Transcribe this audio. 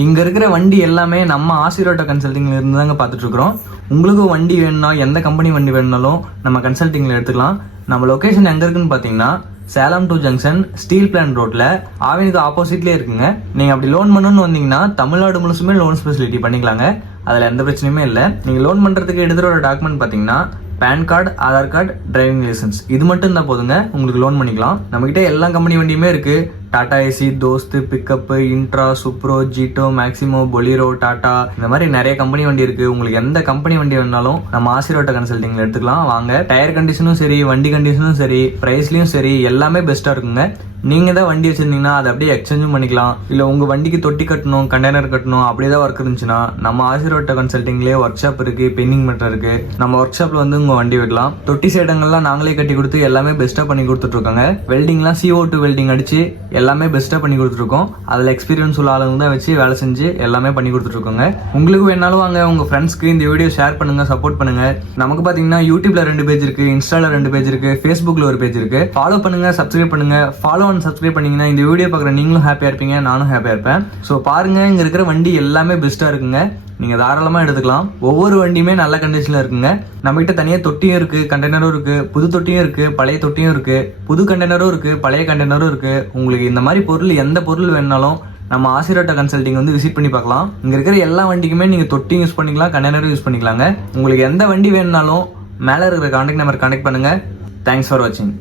இங்கே இருக்கிற வண்டி எல்லாமே நம்ம ஆசீர்வாட் கன்சல்டிங்ல இருந்து தாங்க பார்த்துட்டு இருக்கிறோம். உங்களுக்கும் வண்டி வேணும்னா எந்த கம்பெனி வண்டி வேணுனாலும் நம்ம கன்சல்டிங்ல எடுத்துக்கலாம். நம்ம லொகேஷன் எங்க இருக்குன்னு பார்த்தீங்கன்னா Salem to junction steel plant ரோட்ல ஆவினுக்கு ஆப்போசிட்லேயே இருக்குங்க. நீங்கள் அப்படி லோன் பண்ணணும்னு வந்தீங்கன்னா தமிழ்நாடு முழுசுமே லோன் ஃபெசிலிட்டி பண்ணிக்கலாங்க. அதில் எந்த பிரச்சனையுமே இல்லை. நீங்கள் லோன் பண்ணுறதுக்கு எடுத்துகிற ஒரு டாக்குமெண்ட் பார்த்தீங்கன்னா PAN card, Aadhaar card, driving licence இது மட்டும் இருந்தால் போதுங்க, உங்களுக்கு லோன் பண்ணிக்கலாம். நம்மகிட்ட எல்லா கம்பெனி வண்டியுமே இருக்கு. Tata Ace, Dost, pickup, Intra, Supro, Jeeto, Maxximo, Bolero, Tata இந்த மாதிரி நிறைய கம்பெனி வண்டி இருக்கு. உங்களுக்கு எந்த கம்பெனி வண்டி வேணாலும் நம்ம ஆசீர்வாட் கன்சல்டிங்ல எடுத்துக்கலாம் வாங்க. டயர் கண்டிஷனும் சரி, வண்டி கண்டிஷனும் சரி, பிரைஸ்லயும் சரி எல்லாமே பெஸ்டா இருக்குங்க. நீங்க தான் வண்டி வச்சிருந்தீங்கன்னா அதை அப்படியே எக்ஸ்சேஞ்சும் பண்ணிக்கலாம். இல்ல உங்க வண்டிக்கு தொட்டி கட்டணும், கண்டெய்னர் கட்டணும் அப்படிதான் ஒர்க் இருந்துச்சுன்னா நம்ம ஆசீர்வாட் கன்சல்டிங்லேயே ஒர்க் ஷாப் இருக்கு, பெயிண்டிங் மட்டும் இருக்கு. நம்ம ஒர்க் ஷாப்ல வந்து உங்க வண்டி விடலாம். தொட்டி சேடங்கள்லாம் நாங்களே கட்டி கொடுத்து எல்லாமே பெஸ்டா பண்ணி கொடுத்துட்டு இருக்காங்க. வெல்டிங்லாம் CO2 வெல்டிங் அடிச்சு எல்லாமே பெஸ்ட்டாக பண்ணி கொடுத்துருக்கோம். அதில் எக்ஸ்பீரியன்ஸ் உள்ள ஆளுங்க தான் வச்சு வேலை செஞ்சு எல்லாமே பண்ணி கொடுத்துட்ருக்கோங்க. உங்களுக்கு வேணாலும் வாங்க, உங்கள் ஃப்ரெண்ட்ஸ்க்கு இந்த வீடியோ ஷேர் பண்ணுங்க, சப்போர்ட் பண்ணுங்க. நமக்கு பார்த்தீங்கன்னா யூடியூப்ல 2 பேஜ் இருக்கு, இன்ஸ்டால 2 பேஜ் இருக்கு, ஃபேஸ்புக்ல ஒரு பேஜ் இருக்கு. ஃபாலோ பண்ணுங்க, சப்ஸ்கிரைப் பண்ணுங்க. ஃபாலோ அண்ட் சப்ஸ்கிரைப் பண்ணீங்கன்னா இந்த வீடியோ பார்க்குற நீங்களும் ஹாப்பியா இருப்பீங்க, நானும் ஹாப்பியா இருப்பேன். ஸோ பாருங்க, இங்க இருக்கிற வண்டி எல்லாமே பெஸ்ட்டா இருக்குங்க. நீங்க தாராளமா எடுத்துக்கலாம். ஒவ்வொரு வண்டியுமே நல்ல கண்டிஷன்ல இருக்குங்க. நம்ம கிட்ட தனியா தொட்டியும் இருக்கு, கண்டெய்னரும் இருக்கு, புது தொட்டியும் இருக்கு, பழைய தொட்டியும் இருக்கு, புது கண்டெய்னரும் இருக்கு, பழைய கண்டெய்னரும் இருக்கு. உங்களுக்கு இந்த மாதிரி பொருள் எந்த பொருள் வேணாலும் நம்ம ஆசீர்வாட் கன்சல்டிங் வந்து விசிட் பண்ணி பார்க்கலாம். இங்க இருக்கிற எல்லா வண்டிக்குமே நீங்க தொட்டியும் யூஸ் பண்ணிக்கலாம், கண்டெய்னரும் யூஸ் பண்ணிக்கலாங்க. உங்களுக்கு எந்த வண்டி வேணுனாலும் மேல இருக்கிற கான்டாக்ட் நம்பர் கனெக்ட் பண்ணுங்க. தேங்க்ஸ் ஃபார் வாட்சிங்.